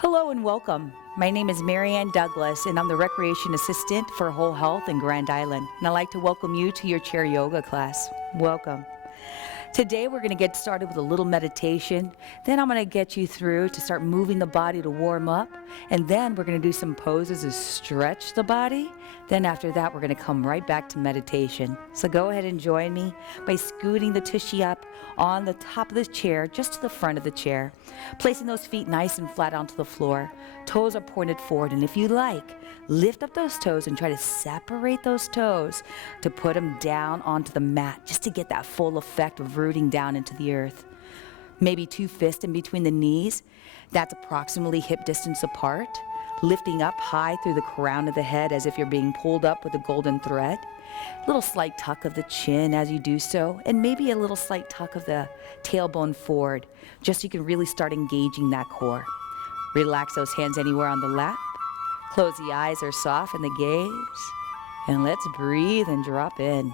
Hello and welcome. My name is Marianne Douglas and I'm the Recreation Assistant for Whole Health in Grand Island. And I'd like to welcome you to your chair yoga class. Welcome. Today we're going to get started with a little meditation. Then I'm going to get you through to start moving the body to warm up. And then we're going to do some poses to stretch the body. Then after that we're going to come right back to meditation. So go ahead and join me by scooting the tushy up on the top of the chair, just to the front of the chair. Placing those feet nice and flat onto the floor. Toes are pointed forward, and if you like, lift up those toes and try to separate those toes to put them down onto the mat, just to get that full effect of rooting down into the earth. Maybe two fists in between the knees. That's approximately hip distance apart. Lifting up high through the crown of the head as if you're being pulled up with a golden thread. Little slight tuck of the chin as you do so, and maybe a little slight tuck of the tailbone forward, just so you can really start engaging that core. Relax those hands anywhere on the lap. Close the eyes or soften the gaze. And let's breathe and drop in.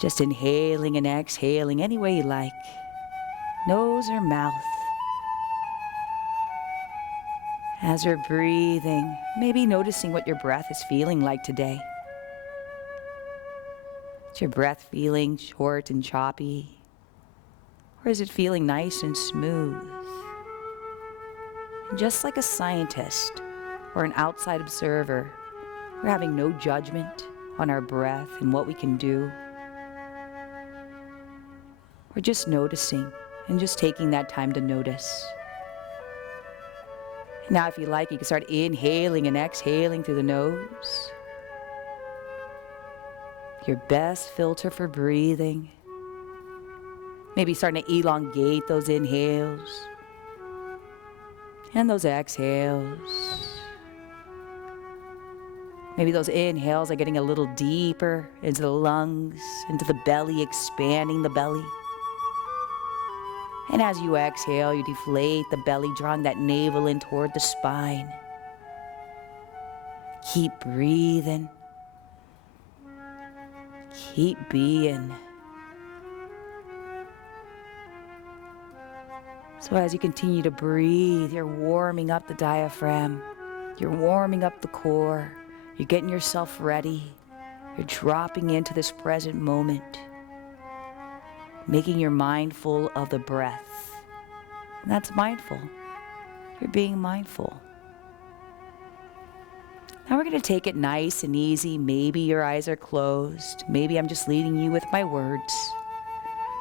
Just inhaling and exhaling any way you like. Nose or mouth. As you're breathing, maybe noticing what your breath is feeling like today. Is your breath feeling short and choppy? Or is it feeling nice and smooth? And just like a scientist or an outside observer, we're having no judgment on our breath and what we can do. We're just noticing and just taking that time to notice. Now, if you like, you can start inhaling and exhaling through the nose. Your best filter for breathing. Maybe starting to elongate those inhales and those exhales. Maybe those inhales are getting a little deeper into the lungs, into the belly, expanding the belly. And as you exhale, you deflate the belly, drawing that navel in toward the spine. Keep breathing. Keep being. So as you continue to breathe, you're warming up the diaphragm. You're warming up the core. You're getting yourself ready. You're dropping into this present moment. Making your mind full of the breath. And that's mindful. You're being mindful. Now we're going to take it nice and easy. Maybe your eyes are closed. Maybe I'm just leading you with my words.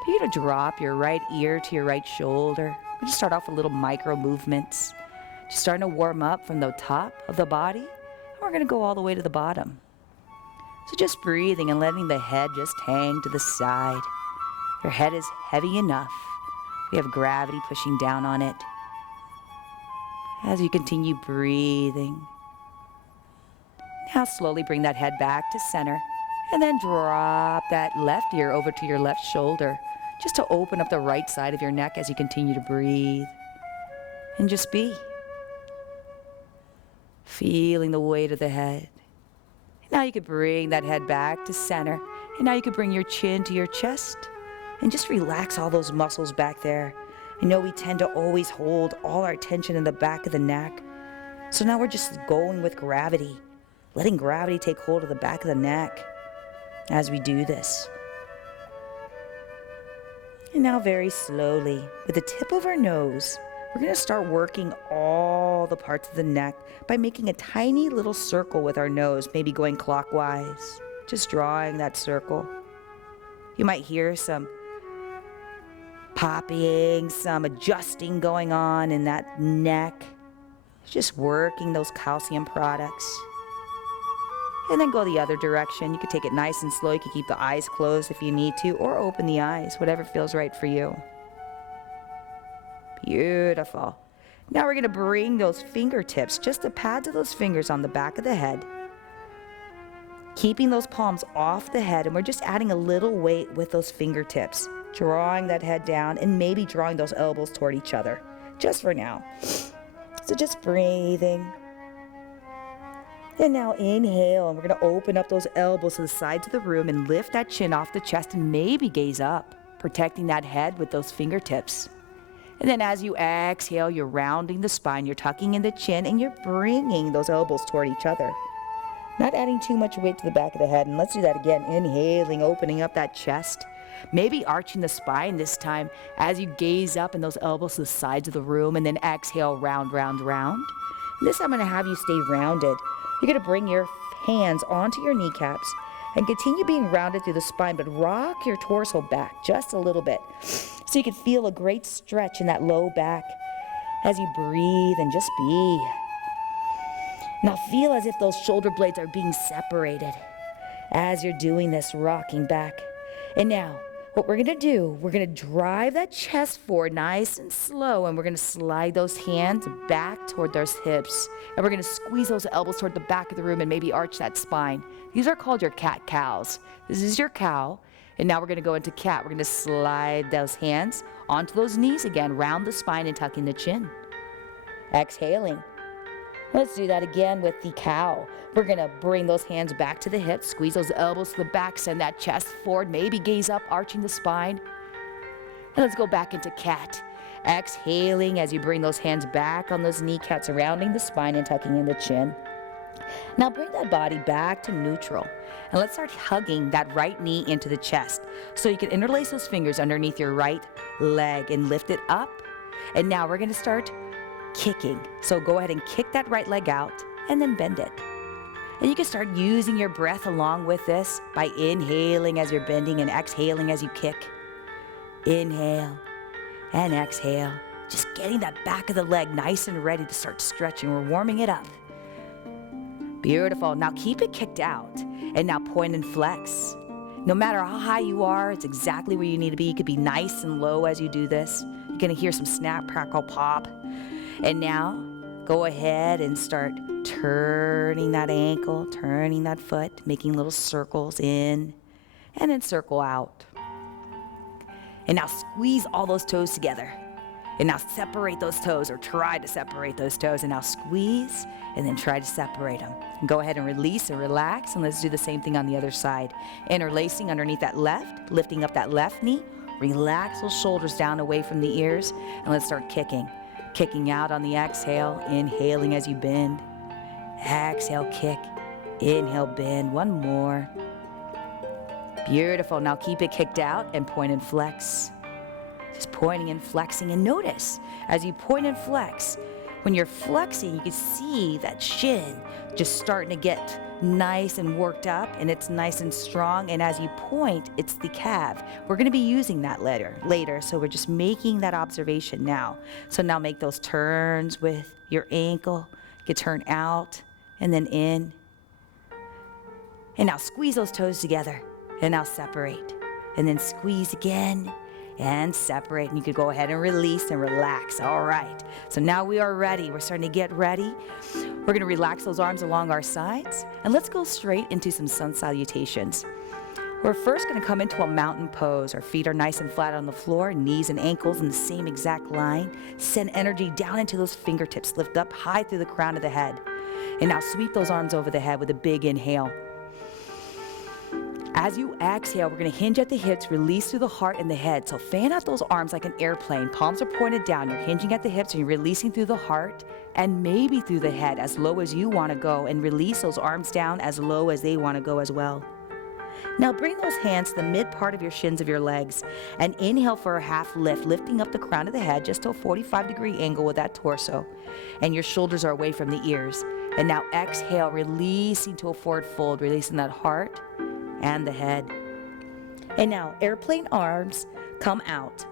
You're going to drop your right ear to your right shoulder. We're going to start off with little micro movements. Just starting to warm up from the top of the body. And we're going to go all the way to the bottom. So just breathing and letting the head just hang to the side. Your head is heavy enough. We have gravity pushing down on it. As you continue breathing, now slowly bring that head back to center and then drop that left ear over to your left shoulder just to open up the right side of your neck as you continue to breathe. And just be. Feeling the weight of the head. Now you could bring that head back to center, and now you could bring your chin to your chest. And just relax all those muscles back there. I know we tend to always hold all our tension in the back of the neck. So now we're just going with gravity. Letting gravity take hold of the back of the neck as we do this. And now very slowly, with the tip of our nose, we're going to start working all the parts of the neck by making a tiny little circle with our nose, maybe going clockwise. Just drawing that circle. You might hear some popping, some adjusting going on in that neck. Just working those calcium products. And then go the other direction. You can take it nice and slow. You can keep the eyes closed if you need to, or open the eyes, whatever feels right for you. Beautiful. Now we're going to bring those fingertips, just the pads of those fingers on the back of the head. Keeping those palms off the head, and we're just adding a little weight with those fingertips. Drawing that head down and maybe drawing those elbows toward each other, just for now. So just breathing. And now inhale, and we're going to open up those elbows to the sides of the room and lift that chin off the chest and maybe gaze up, protecting that head with those fingertips. And then as you exhale, you're rounding the spine, you're tucking in the chin, and you're bringing those elbows toward each other. Not adding too much weight to the back of the head. And let's do that again. Inhaling, opening up that chest. Maybe arching the spine this time as you gaze up and those elbows to the sides of the room, and then exhale, round, round, round. And this I'm going to have you stay rounded. You're going to bring your hands onto your kneecaps and continue being rounded through the spine, but rock your torso back just a little bit so you can feel a great stretch in that low back as you breathe and just be. Now feel as if those shoulder blades are being separated as you're doing this, rocking back. And now, what we're gonna do, we're gonna drive that chest forward nice and slow, and we're gonna slide those hands back toward those hips. And we're gonna squeeze those elbows toward the back of the room and maybe arch that spine. These are called your cat-cows. This is your cow. And now we're gonna go into cat. We're gonna slide those hands onto those knees again, round the spine and tucking the chin. Exhaling. Let's do that again with the cow. We're gonna bring those hands back to the hips, squeeze those elbows to the back, send that chest forward, maybe gaze up, arching the spine. And let's go back into cat. Exhaling as you bring those hands back on those kneecaps, surrounding the spine and tucking in the chin. Now bring that body back to neutral. And let's start hugging that right knee into the chest. So you can interlace those fingers underneath your right leg and lift it up. And now we're gonna start kicking. So go ahead and kick that right leg out and then bend it. And you can start using your breath along with this by inhaling as you're bending and exhaling as you kick. Inhale and exhale. Just getting that back of the leg nice and ready to start stretching. We're warming it up. Beautiful. Now keep it kicked out. And now point and flex. No matter how high you are, it's exactly where you need to be. You could be nice and low as you do this. You're going to hear some snap, crackle, pop. And now, go ahead and start turning that ankle, turning that foot, making little circles in, and then circle out. And now squeeze all those toes together. And now separate those toes, or try to separate those toes. And now squeeze, and then try to separate them. And go ahead and release and relax, and let's do the same thing on the other side. Interlacing underneath that left, lifting up that left knee. Relax those shoulders down away from the ears, and let's start kicking. Kicking out on the exhale, inhaling as you bend. Exhale, kick. Inhale, bend. One more. Beautiful. Now keep it kicked out and point and flex. Just pointing and flexing, and notice as you point and flex, when you're flexing, you can see that shin just starting to get nice and worked up, and it's nice and strong. And as you point, it's the calf. We're going to be using that later, so we're just making that observation now. So now make those turns with your ankle. You can turn out and then in. And now squeeze those toes together, and now separate. And then squeeze again and separate. And you could go ahead and release and relax. All right. So now we are ready. We're starting to get ready. We're going to relax those arms along our sides. And let's go straight into some sun salutations. We're first going to come into a mountain pose. Our feet are nice and flat on the floor, knees and ankles in the same exact line. Send energy down into those fingertips. Lift up high through the crown of the head. And now sweep those arms over the head with a big inhale. As you exhale, we're going to hinge at the hips, release through the heart and the head. So fan out those arms like an airplane. Palms are pointed down. You're hinging at the hips and you're releasing through the heart and maybe through the head as low as you want to go, and release those arms down as low as they want to go as well. Now bring those hands to the mid part of your shins of your legs and inhale for a half lift, lifting up the crown of the head just to a 45-degree angle with that torso. And your shoulders are away from the ears. And now exhale, releasing to a forward fold, releasing that heart and the head. And now airplane arms come out.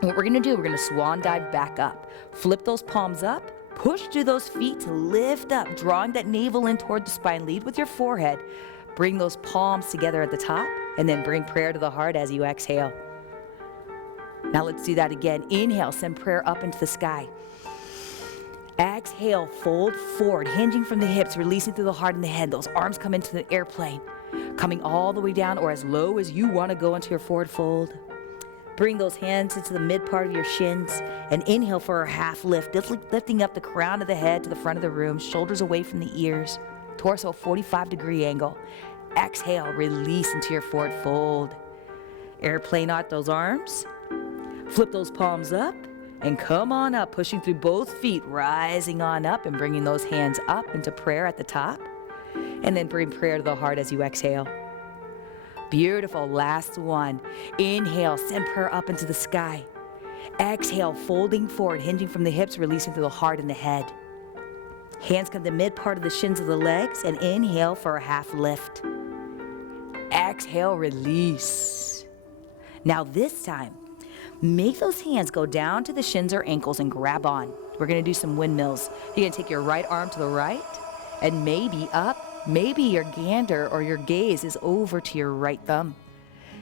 And what we're going to do, we're going to swan dive back up. Flip those palms up, push through those feet to lift up, drawing that navel in toward the spine. Lead with your forehead. Bring those palms together at the top, and then bring prayer to the heart as you exhale. Now let's do that again. Inhale, send prayer up into the sky. Exhale, fold forward, hinging from the hips, releasing through the heart and the head. Those arms come into the airplane, coming all the way down or as low as you want to go into your forward fold. Bring those hands into the mid part of your shins and inhale for a half lift, lifting up the crown of the head to the front of the room, shoulders away from the ears, torso 45-degree angle. Exhale, release into your forward fold. Airplane out those arms. Flip those palms up And come on up, pushing through both feet, rising on up and bringing those hands up into prayer at the top. And then bring prayer to the heart as you exhale. Beautiful. Last one. Inhale, send prayer up into the sky. Exhale, folding forward, hinging from the hips, releasing through the heart and the head. Hands come to mid part of the shins of the legs, and inhale for a half lift. Exhale, release. Now this time, make those hands go down to the shins or ankles and grab on. We're going to do some windmills. You're going to take your right arm to the right and maybe up. Maybe your gander or your gaze is over to your right thumb.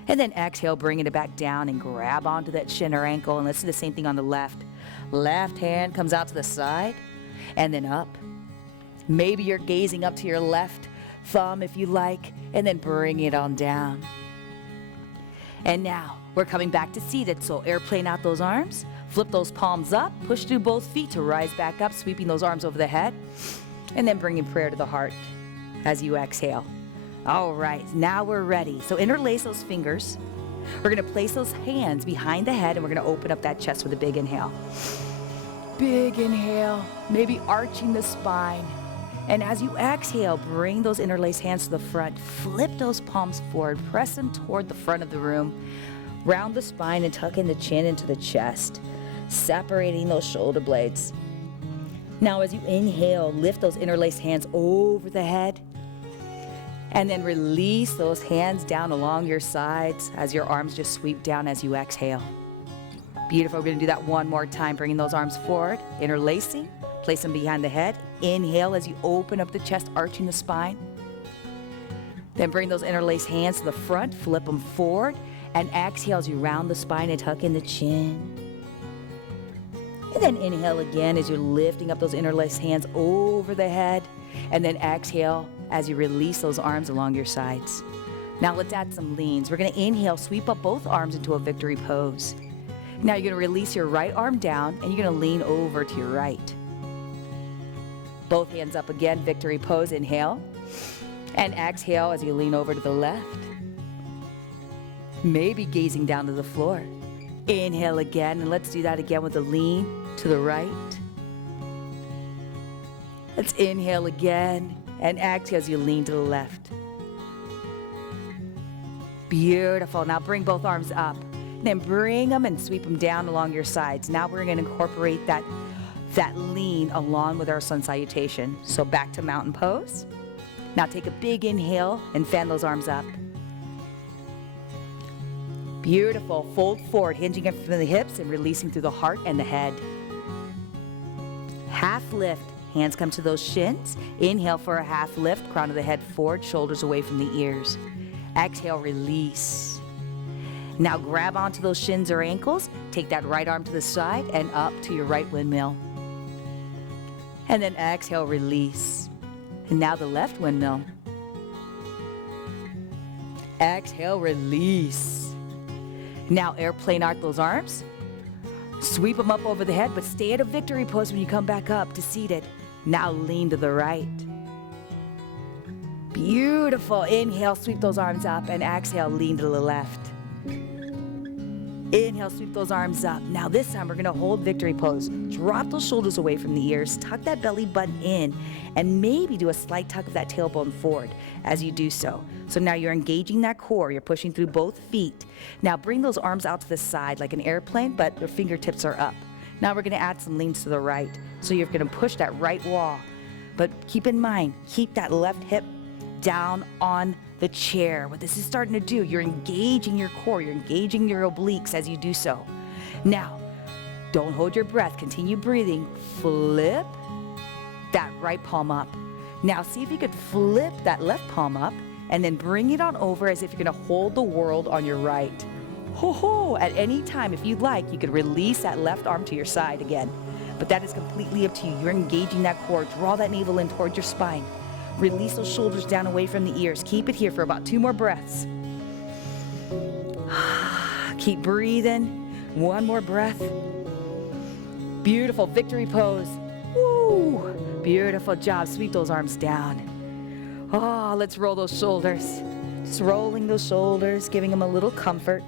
And then exhale, bringing it back down and grab onto that shin or ankle. And let's do the same thing on the left. Left hand comes out to the side and then up. Maybe you're gazing up to your left thumb if you like, and then bring it on down. And now we're coming back to seated. So airplane out those arms, flip those palms up, push through both feet to rise back up, sweeping those arms over the head, and then bringing prayer to the heart as you exhale. All right, now we're ready. So interlace those fingers. We're going to place those hands behind the head, and we're going to open up that chest with a big inhale. Big inhale, maybe arching the spine. And as you exhale, bring those interlaced hands to the front. Flip those palms forward. Press them toward the front of the room. Round the spine and tuck in the chin into the chest, separating those shoulder blades. Now as you inhale, lift those interlaced hands over the head. And then release those hands down along your sides as your arms just sweep down as you exhale. Beautiful. We're going to do that one more time, bringing those arms forward, interlacing, place them behind the head. Inhale as you open up the chest, arching the spine. Then bring those interlaced hands to the front, flip them forward, and exhale as you round the spine and tuck in the chin. And then inhale again as you're lifting up those interlaced hands over the head, and then exhale as you release those arms along your sides. Now let's add some leans. We're going to inhale, sweep up both arms into a victory pose. Now you're going to release your right arm down, and you're going to lean over to your right. Both hands up again, victory pose, inhale. And exhale as you lean over to the left. Maybe gazing down to the floor. Inhale again, and let's do that again with a lean to the right. Let's inhale again, and exhale as you lean to the left. Beautiful. Now bring both arms up. Then bring them and sweep them down along your sides. Now we're going to incorporate that lean along with our sun salutation. So back to mountain pose. Now take a big inhale and fan those arms up. Beautiful. Fold forward, hinging from the hips and releasing through the heart and the head. Half lift. Hands come to those shins. Inhale for a half lift. Crown of the head forward, shoulders away from the ears. Exhale, release. Now grab onto those shins or ankles. Take that right arm to the side and up to your right windmill. And then exhale, release. And now the left windmill. Exhale, release. Now airplane arc those arms. Sweep them up over the head, but stay at a victory pose when you come back up to seated. Now lean to the right. Beautiful. Inhale, sweep those arms up, and exhale, lean to the left. Inhale, sweep those arms up. Now this time we're going to hold victory pose. Drop those shoulders away from the ears, tuck that belly button in, and maybe do a slight tuck of that tailbone forward as you do so. So now you're engaging that core. You're pushing through both feet. Now bring those arms out to the side like an airplane, but your fingertips are up. Now we're going to add some leans to the right. So you're going to push that right wall. But keep in mind, keep that left hip down on the chair. What this is starting to do, you're engaging your core, you're engaging your obliques as you do so. Now, don't hold your breath. Continue breathing. Flip that right palm up. Now, see if you could flip that left palm up and then bring it on over as if you're going to hold the world on your right. Ho ho! At any time, if you'd like, you could release that left arm to your side again. But that is completely up to you. You're engaging that core. Draw that navel in towards your spine. Release those shoulders down away from the ears. Keep it here for about 2 more breaths. Keep breathing. 1 more breath. Beautiful. Victory pose. Woo! Beautiful job. Sweep those arms down. Oh, let's roll those shoulders. Just rolling those shoulders, giving them a little comfort.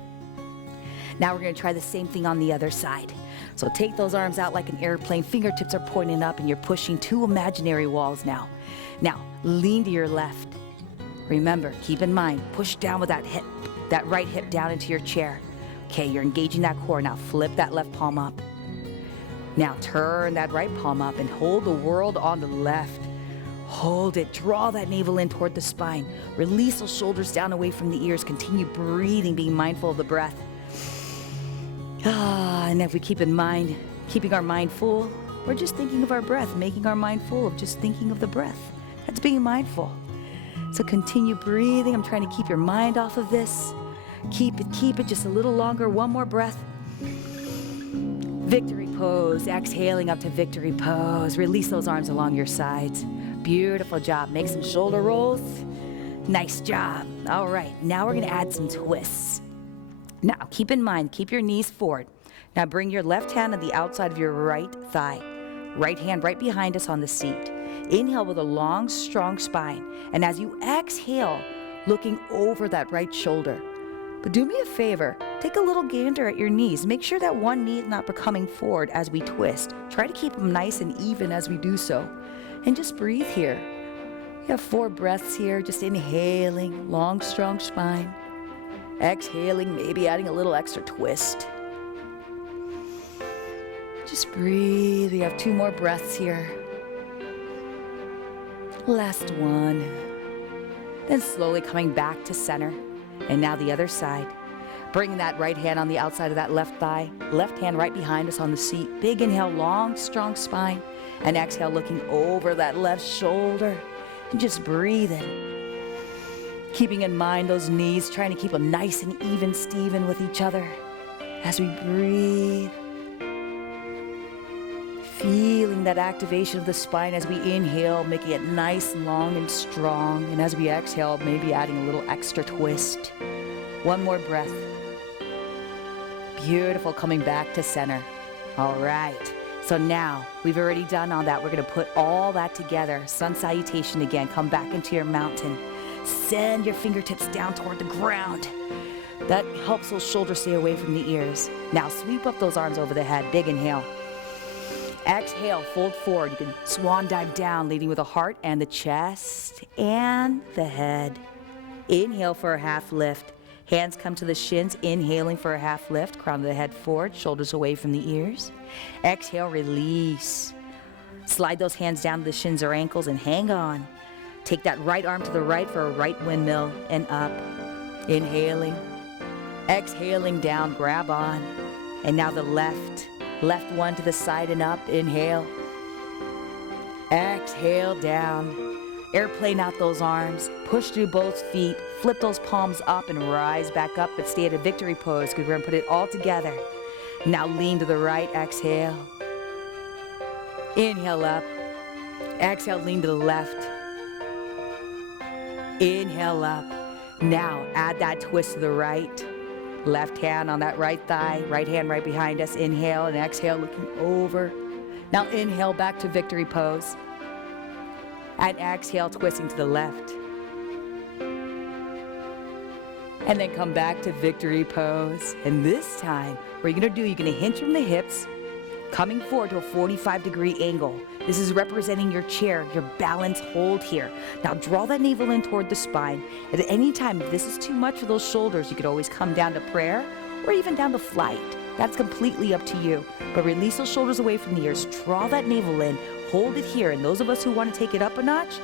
Now we're going to try the same thing on the other side. So take those arms out like an airplane. Fingertips are pointing up and you're pushing 2 imaginary walls now. Now, lean to your left. Remember, keep in mind, push down with that hip, that right hip down into your chair. Okay, you're engaging that core. Now flip that left palm up. Now turn that right palm up and hold the world on the left. Hold it. Draw that navel in toward the spine. Release those shoulders down away from the ears. Continue breathing, being mindful of the breath. And if we keep in mind, keeping our mind full, we're just thinking of our breath, making our mind full of just thinking of the breath. That's being mindful. So continue breathing. I'm trying to keep your mind off of this. Keep it just a little longer. One more breath. Victory pose. Exhaling up to victory pose. Release those arms along your sides. Beautiful job. Make some shoulder rolls. Nice job. All right, now we're gonna add some twists. Now, keep in mind, keep your knees forward. Now bring your left hand on the outside of your right thigh. Right hand right behind us on the seat. Inhale with a long, strong spine. And as you exhale, looking over that right shoulder. But do me a favor, take a little gander at your knees. Make sure that one knee is not becoming forward as we twist. Try to keep them nice and even as we do so. And just breathe here. You have 4 breaths here, just inhaling, long, strong spine. Exhaling, maybe adding a little extra twist. Just breathe. We have 2 more breaths here. Last one. Then slowly coming back to center. And now the other side. Bring that right hand on the outside of that left thigh. Left hand right behind us on the seat. Big inhale, long, strong spine. And exhale, looking over that left shoulder. And just breathing. Keeping in mind those knees, trying to keep them nice and even, Steven, with each other. As we breathe. Feeling that activation of the spine as we inhale, making it nice, long, and strong. And as we exhale, maybe adding a little extra twist. One more breath. Beautiful, coming back to center. All right. So now, we've already done all that. We're going to put all that together. Sun salutation again. Come back into your mountain. Send your fingertips down toward the ground. That helps those shoulders stay away from the ears. Now, sweep up those arms over the head. Big inhale. Exhale, fold forward. You can swan dive down, leading with the heart and the chest and the head. Inhale for a half lift. Hands come to the shins, inhaling for a half lift. Crown of the head forward, shoulders away from the ears. Exhale, release. Slide those hands down to the shins or ankles and hang on. Take that right arm to the right for a right windmill and up. Inhaling. Exhaling down, grab on. And now the left. Left one to the side and up. Inhale. Exhale down. Airplane out those arms. Push through both feet. Flip those palms up and rise back up, but stay at a victory pose because we're going to put it all together. Now lean to the right. Exhale. Inhale up. Exhale, lean to the left. Inhale up. Now add that twist to the right. Left hand on that right thigh, right hand right behind us. Inhale and exhale, looking over. Now inhale back to victory pose. And exhale, twisting to the left. And then come back to victory pose. And this time, what you're going to hinge from the hips, coming forward to a 45-degree angle. This is representing your chair, your balance hold here. Now draw that navel in toward the spine. At any time, if this is too much for those shoulders, you could always come down to prayer or even down to flight. That's completely up to you. But release those shoulders away from the ears. Draw that navel in. Hold it here. And those of us who want to take it up a notch,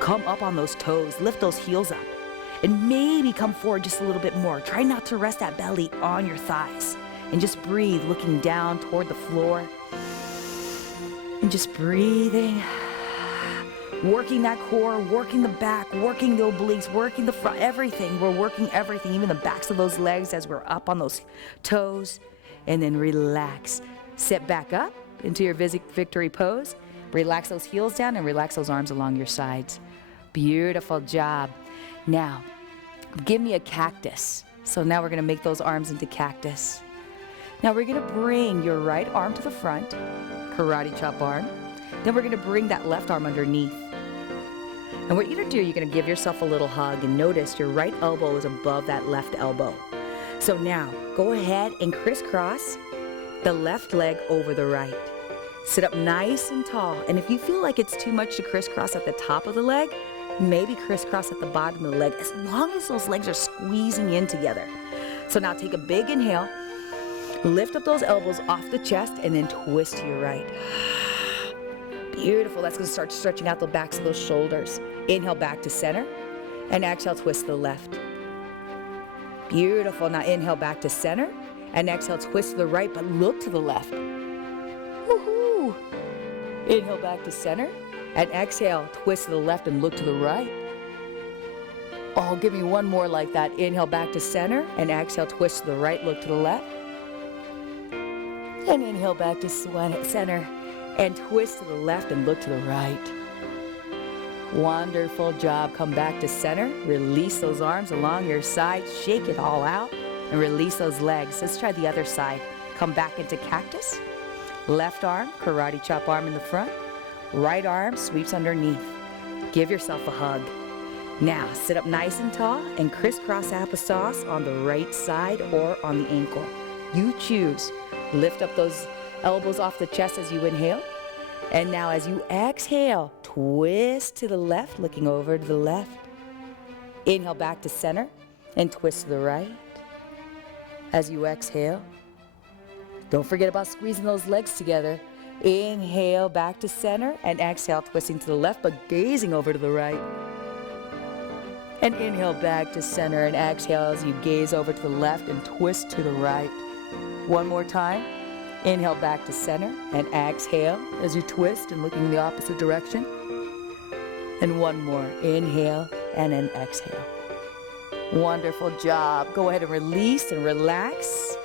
come up on those toes. Lift those heels up. And maybe come forward just a little bit more. Try not to rest that belly on your thighs. And just breathe, looking down toward the floor. And just breathing. Working that core, working the back, working the obliques, working the front, everything. We're working everything, even the backs of those legs as we're up on those toes. And then relax. Sit back up into your victory pose. Relax those heels down and relax those arms along your sides. Beautiful job. Now, give me a cactus. So now we're going to make those arms into cactus. Now we're going to bring your right arm to the front, karate chop arm. Then we're going to bring that left arm underneath. And what you're going to do, you're going to give yourself a little hug and notice your right elbow is above that left elbow. So now, go ahead and crisscross the left leg over the right. Sit up nice and tall. And if you feel like it's too much to crisscross at the top of the leg, maybe crisscross at the bottom of the leg, as long as those legs are squeezing in together. So now take a big inhale, lift up those elbows off the chest, and then twist to your right. Beautiful. That's going to start stretching out the backs of those shoulders. Inhale back to center, and exhale, twist to the left. Beautiful. Now inhale back to center, and exhale, twist to the right, but look to the left. Woohoo! Inhale back to center, and exhale, twist to the left and look to the right. Oh, give me one more like that. Inhale back to center, and exhale, twist to the right, look to the left. And inhale back to center, and twist to the left and look to the right. Wonderful job. Come back to center. Release those arms along your side. Shake it all out, and release those legs. Let's try the other side. Come back into cactus. Left arm, karate chop arm in the front. Right arm sweeps underneath. Give yourself a hug. Now, sit up nice and tall and crisscross applesauce on the right side or on the ankle. You choose. Lift up those elbows off the chest as you inhale. And now as you exhale, twist to the left, looking over to the left. Inhale back to center and twist to the right. As you exhale, don't forget about squeezing those legs together. Inhale back to center and exhale, twisting to the left, but gazing over to the right. And inhale back to center and exhale as you gaze over to the left and twist to the right. One more time. Inhale back to center and exhale as you twist and looking in the opposite direction. And one more. Inhale and then exhale. Wonderful job. Go ahead and release and relax.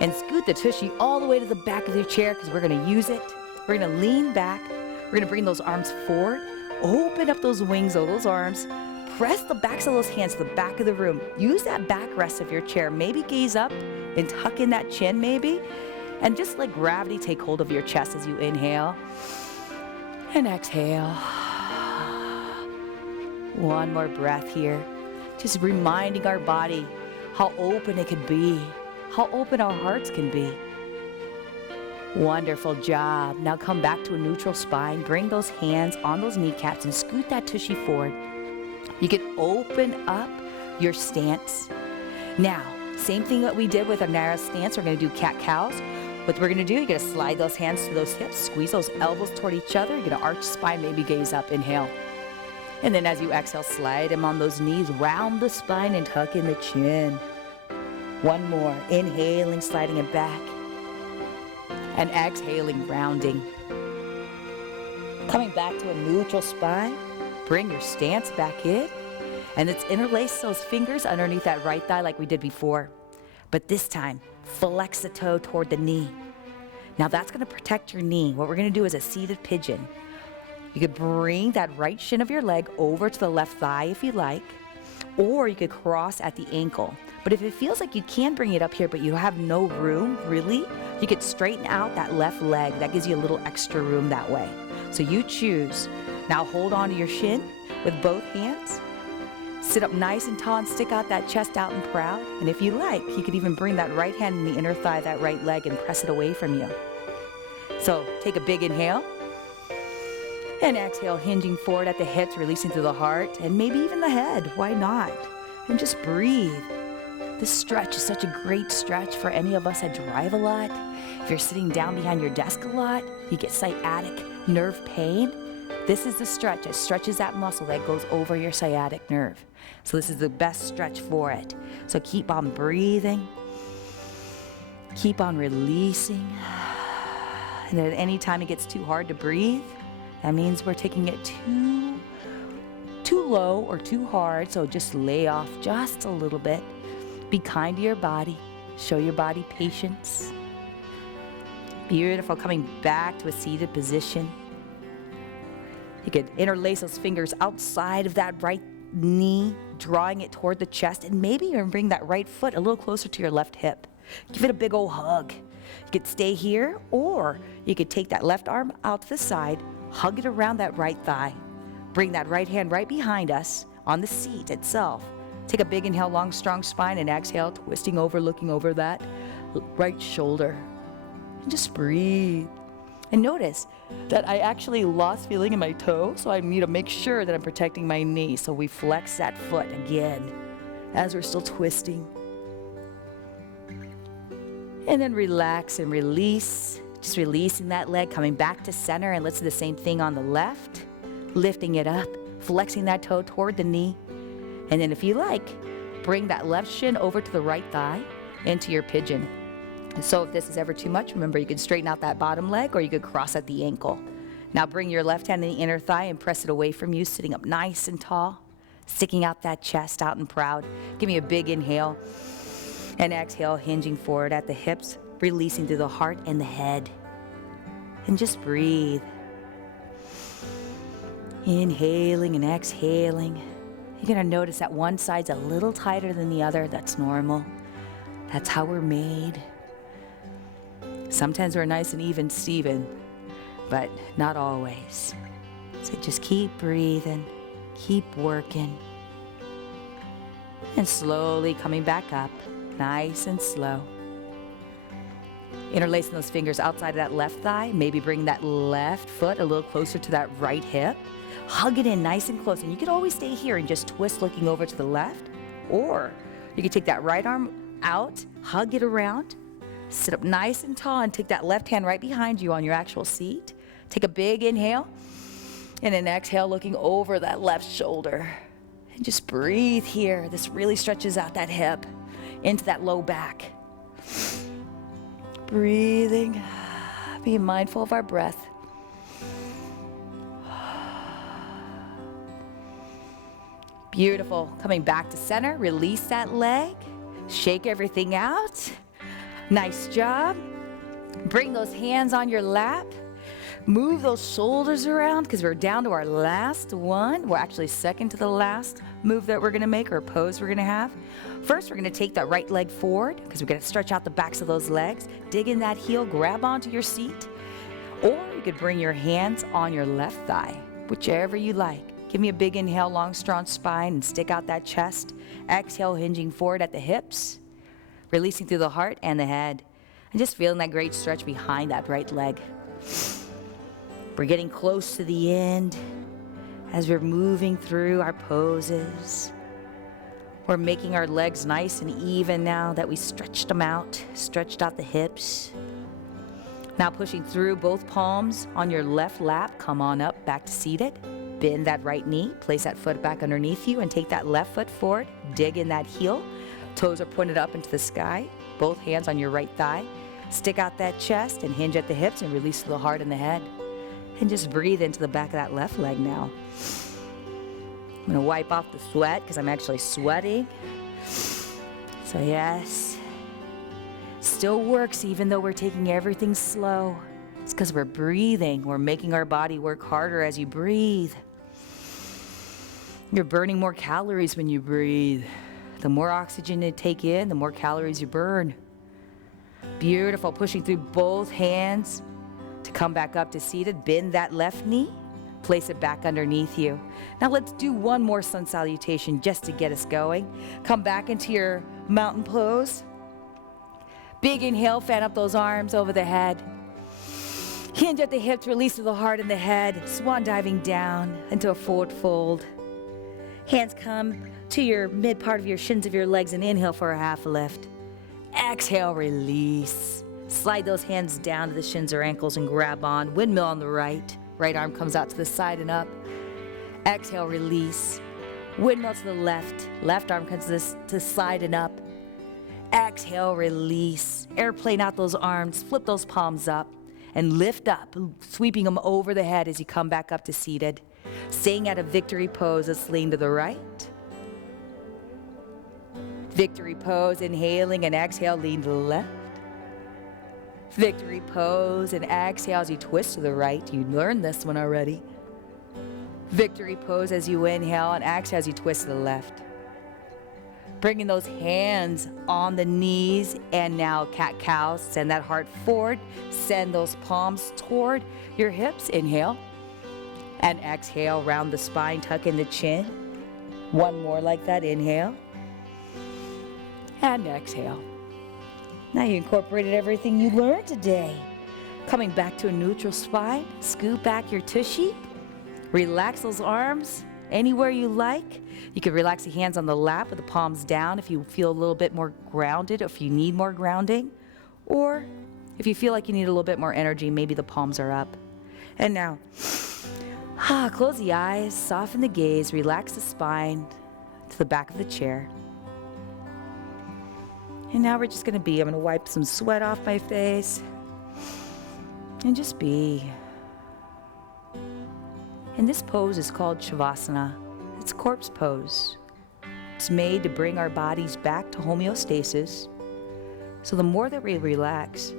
And scoot the tushy all the way to the back of your chair because we're going to use it. We're going to lean back. We're going to bring those arms forward. Open up those wings of those arms. Press the backs of those hands to the back of the room. Use that backrest of your chair. Maybe gaze up and tuck in that chin maybe. And just let gravity take hold of your chest as you inhale and exhale. One more breath here. Just reminding our body how open it can be, how open our hearts can be. Wonderful job. Now come back to a neutral spine. Bring those hands on those kneecaps and scoot that tushy forward. You can open up your stance. Now, same thing that we did with our narrow stance. We're going to do cat-cows. What we're going to do, you're going to slide those hands to those hips, squeeze those elbows toward each other. You're going to arch spine, maybe gaze up, inhale. And then as you exhale, slide them on those knees, round the spine and tuck in the chin. One more, inhaling, sliding it back. And exhaling, rounding. Coming back to a neutral spine, bring your stance back in. And let's interlace those fingers underneath that right thigh like we did before. But this time, flex the toe toward the knee. Now that's going to protect your knee. What we're going to do is a seated pigeon. You could bring that right shin of your leg over to the left thigh if you like, or you could cross at the ankle. But if it feels like you can bring it up here, but you have no room, really, you could straighten out that left leg. That gives you a little extra room that way. So you choose. Now hold on to your shin with both hands. Sit up nice and tall and stick out that chest out and proud. And if you like, you could even bring that right hand in the inner thigh, that right leg, and press it away from you. So take a big inhale. And exhale, hinging forward at the hips, releasing through the heart, and maybe even the head. Why not? And just breathe. This stretch is such a great stretch for any of us that drive a lot. If you're sitting down behind your desk a lot, you get sciatic nerve pain. This is the stretch. It stretches that muscle that goes over your sciatic nerve. So this is the best stretch for it. So keep on breathing. Keep on releasing. And at any time it gets too hard to breathe, that means we're taking it too low or too hard. So just lay off just a little bit. Be kind to your body. Show your body patience. Beautiful. Coming back to a seated position. You could interlace those fingers outside of that right knee, drawing it toward the chest, and maybe even bring that right foot a little closer to your left hip. Give it a big old hug. You could stay here, or you could take that left arm out to the side, hug it around that right thigh. Bring that right hand right behind us on the seat itself. Take a big inhale, long, strong spine, and exhale, twisting over, looking over that right shoulder. Just breathe. And notice that I actually lost feeling in my toe, so I need to make sure that I'm protecting my knee. So we flex that foot again as we're still twisting. And then relax and release. Just releasing that leg, coming back to center, and let's do the same thing on the left. Lifting it up, flexing that toe toward the knee. And then if you like, bring that left shin over to the right thigh into your pigeon. And so if this is ever too much, remember you can straighten out that bottom leg or you could cross at the ankle. Now bring your left hand in the inner thigh and press it away from you, sitting up nice and tall, sticking out that chest out and proud. Give me a big inhale and exhale, hinging forward at the hips, releasing through the heart and the head. And just breathe. Inhaling and exhaling. You're going to notice that one side's a little tighter than the other. That's normal. That's how we're made. Sometimes we're nice and even Steven, but not always. So just keep breathing, keep working, and slowly coming back up, nice and slow. Interlacing those fingers outside of that left thigh, maybe bring that left foot a little closer to that right hip. Hug it in nice and close, and you can always stay here and just twist looking over to the left, or you can take that right arm out, hug it around, sit up nice and tall, and take that left hand right behind you on your actual seat. Take a big inhale, and an exhale looking over that left shoulder. And just breathe here. This really stretches out that hip into that low back. Breathing, being mindful of our breath. Beautiful. Coming back to center, release that leg, shake everything out. Nice job. Bring those hands on your lap. Move those shoulders around because we're down to our last one. We're actually second to the last move that we're going to make, or pose we're going to have. First, we're going to take that right leg forward because we're going to stretch out the backs of those legs. Dig in that heel, grab onto your seat. Or you could bring your hands on your left thigh, whichever you like. Give me a big inhale, long, strong spine, and stick out that chest. Exhale, hinging forward at the hips, releasing through the heart and the head. And just feeling that great stretch behind that right leg. We're getting close to the end as we're moving through our poses. We're making our legs nice and even now that we stretched them out, stretched out the hips. Now pushing through both palms on your left lap, come on up, back to seated. Bend that right knee, place that foot back underneath you, and take that left foot forward. Dig in that heel. Toes are pointed up into the sky. Both hands on your right thigh. Stick out that chest and hinge at the hips and release to the heart and the head. And just breathe into the back of that left leg now. I'm going to wipe off the sweat because I'm actually sweating. So yes, still works even though we're taking everything slow. It's because we're breathing. We're making our body work harder as you breathe. You're burning more calories when you breathe. The more oxygen you take in, the more calories you burn. Beautiful. Pushing through both hands to come back up to seated. Bend that left knee. Place it back underneath you. Now let's do one more sun salutation just to get us going. Come back into your mountain pose. Big inhale, fan up those arms over the head. Hinge at the hips, release to the heart and the head. Swan diving down into a forward fold. Hands come to your mid part of your shins of your legs and inhale for a half lift. Exhale, release. Slide those hands down to the shins or ankles and grab on. Windmill on the right. Right arm comes out to the side and up. Exhale, release. Windmill to the left. Left arm comes to the side and up. Exhale, release. Airplane out those arms. Flip those palms up and lift up, sweeping them over the head as you come back up to seated. Staying at a victory pose, let's lean to the right. Victory pose, inhaling and exhale, lean to the left. Victory pose and exhale as you twist to the right. You learned this one already. Victory pose as you inhale and exhale as you twist to the left. Bringing those hands on the knees and now cat-cow. Send that heart forward. Send those palms toward your hips. Inhale and exhale. Round the spine, tuck in the chin. One more like that. Inhale and exhale. Now you incorporated everything you learned today. Coming back to a neutral spine, scoop back your tushy, relax those arms anywhere you like. You can relax the hands on the lap with the palms down if you feel a little bit more grounded, or if you need more grounding, or if you feel like you need a little bit more energy, maybe the palms are up. And now, close the eyes, soften the gaze, relax the spine to the back of the chair. And now we're just going to I'm going to wipe some sweat off my face. And just be. And this pose is called Shavasana. It's corpse pose. It's made to bring our bodies back to homeostasis. So the more that we relax,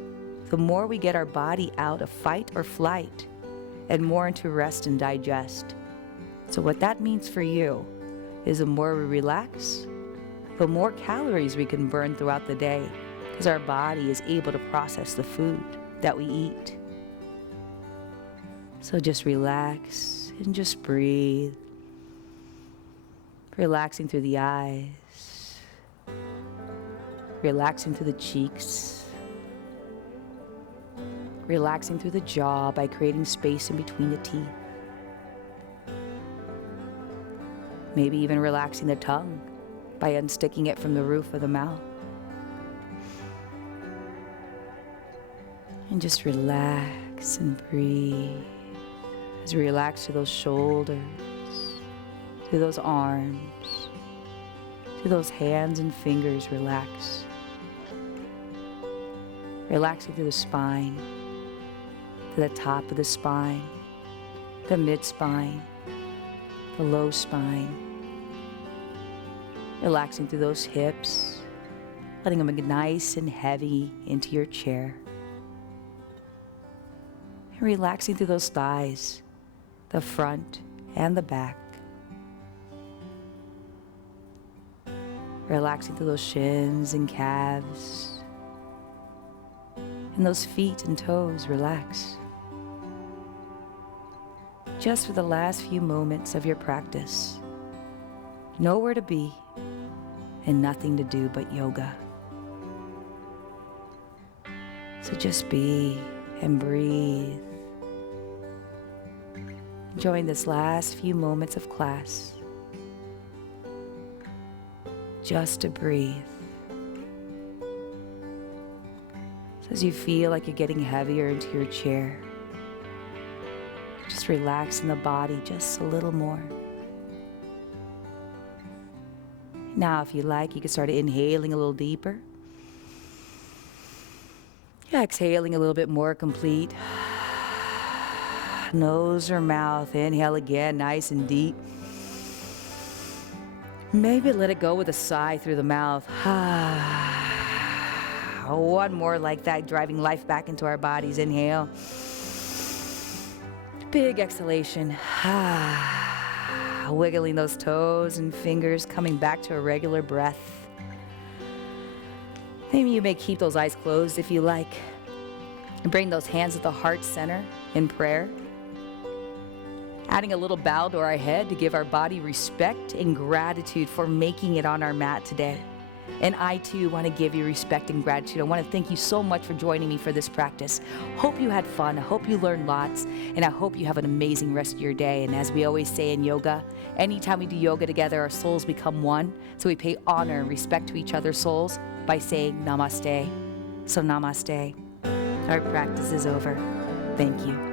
the more we get our body out of fight or flight and more into rest and digest. So what that means for you is the more we relax, the more calories we can burn throughout the day, because our body is able to process the food that we eat. So just relax and just breathe. Relaxing through the eyes. Relaxing through the cheeks. Relaxing through the jaw by creating space in between the teeth. Maybe even relaxing the tongue by unsticking it from the roof of the mouth. And just relax and breathe. As we relax through those shoulders, through those arms, through those hands and fingers, relax. Relaxing through the spine, to the top of the spine, the mid-spine, the low spine. Relaxing through those hips, letting them get nice and heavy into your chair. And relaxing through those thighs, the front and the back. Relaxing through those shins and calves. And those feet and toes, relax. Just for the last few moments of your practice. Nowhere to be and nothing to do but yoga. So just be and breathe. Enjoying this last few moments of class. Just to breathe. So as you feel like you're getting heavier into your chair, just relaxing the body just a little more. Now, if you like, you can start inhaling a little deeper. Exhaling a little bit more complete. Nose or mouth, inhale again, nice and deep. Maybe let it go with a sigh through the mouth. One more like that, driving life back into our bodies. Inhale. Big exhalation. Wiggling those toes and fingers, coming back to a regular breath. Maybe you may keep those eyes closed if you like. And bring those hands at the heart center in prayer. Adding a little bow to our head to give our body respect and gratitude for making it on our mat today. And I too want to give you respect and gratitude. I want to thank you so much for joining me for this practice. Hope you had fun. I hope you learned lots. And I hope you have an amazing rest of your day. And as we always say in yoga, anytime we do yoga together, our souls become one. So we pay honor and respect to each other's souls by saying namaste. So namaste. Our practice is over. Thank you.